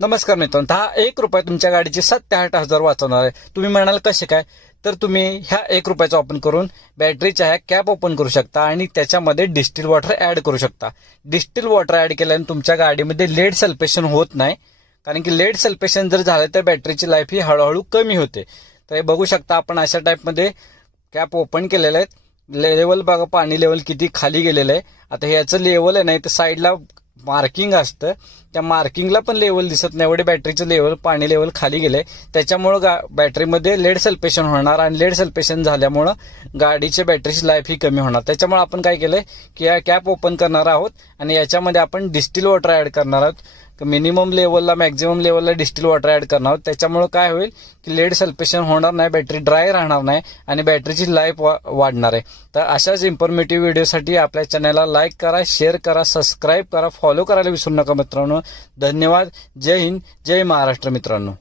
नमस्कार मित्रांनो, हा 1 रुपया तुमच्या गाडीचे 7 ते 8 हजार वाचवणार आहे. तुम्ही म्हणाल कसे काय? तर तुम्ही ह्या 1 रुपयाचा वापर करून बॅटरीच्या ह्या कॅप ओपन करू शकता आणि त्याच्यामध्ये डिस्टिल वॉटर ऍड करू शकता. डिस्टिल वॉटर ऍड केल्याने तुमच्या गाडीमध्ये लेड सल्फेशन होत नाही, कारण की लेड सल्फेशन जर झालं तर बॅटरीची लाईफ ही हळूहळू कमी होते. तर हे बघू शकता आपण अशा टाईपमध्ये कॅप ओपन केलेले आहेत. लेवल बघा, पाणी लेवल किती खाली गेलेलं आहे. आता ह्याचं लेवल आहे नाही तर साईडला मार्किंग असतं, त्या मार्किंगला पण लेवल दिसत नाही, एवढे बॅटरीचं लेवल पाणी लेवल खाली गेलंय. त्याच्यामुळं बॅटरीमध्ये लेड सल्फेशन होणार आणि लेड सल्फेशन झाल्यामुळं गाडीच्या बॅटरीची लाईफ ही कमी होणार. त्याच्यामुळे आपण काय केलंय की या कॅप ओपन करणार आहोत आणि याच्यामध्ये आपण डिस्टिल वॉटर ऍड करणार आहोत. मिनिमम लेवलला मॅक्झिमम लेवलला डिस्टिल वॉटर ऍड करणार आहोत. त्याच्यामुळे काय होईल की लेड सल्फेशन होणार नाही, बॅटरी ड्राय राहणार नाही आणि बॅटरीची लाईफ वाढणार आहे. तर अशाच इन्फॉर्मेटिव्ह व्हिडिओसाठी आपल्या चॅनलला लाईक करा, शेअर करा, सबस्क्राईब करा, फॉलो करायला विसरू नका मित्रांनो. धन्यवाद. जय हिंद, जय महाराष्ट्र मित्रांनो.